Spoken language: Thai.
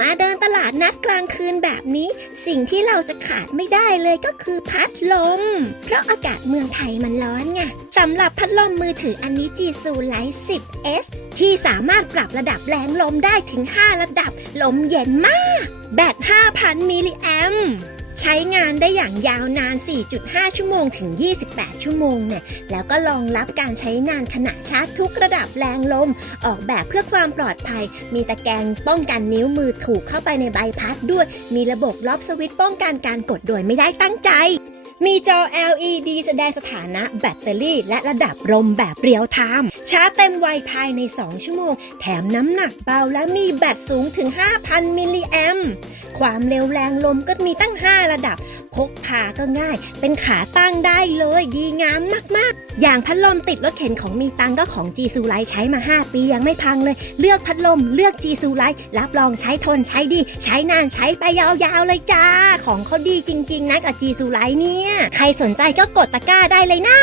มาเดินตลาดนัดกลางคืนแบบนี้ สิ่งที่เราจะขาดไม่ได้เลยก็คือพัดลม เพราะอากาศเมืองไทยมันร้อนไงสำหรับพัดลมมือถืออันนี้จีซูไลท์ 10S ที่สามารถปรับระดับแรงลมได้ถึง 5 ระดับ ลมเย็นมาก แบต 5,000 มิลลิแอม ใช้งานได้อย่างยาวนาน 4.5 ชั่วโมงถึง 28 ชั่วโมงเนี่ย แล้วก็รองรับการใช้งานขณะชาร์จทุกระดับแรงลม ออกแบบเพื่อความปลอดภัย มีตะแกรงป้องกันนิ้วมือถูกเข้าไปในใบพัดด้วย มีระบบล็อกสวิตช์ป้องกันการกดโดยไม่ได้ตั้งใจมีจอ LED แสดงสถานะแบตเตอรี่ และระดับลมแบบเรียลไทม์ชาร์จเต็มไวภายใน 2 ชั่วโมง แถมน้ำหนักเบาและมีแบตสูงถึง 5,000 มิลลิแอมป์ ความเร็วแรงลมก็มีตั้ง 5 ระดับ พกพาก็ง่าย เป็นขาตั้งได้เลย ดีงามมากๆ อย่างพัดลมติดรถเข็นของมีตังก็ของ g ีซูไลใช้มา 5 ปียังไม่พังเลย เลือกพัดลมเลือก g ีซูไลรับรองใช้ทนใช้ดี ใช้นานใช้ไปยาวๆเลยจ้า ของเขาดีจริง ๆนะกับ g ีซูไลเนี่ย ใครสนใจก็กดตะกร้าได้เลยนะ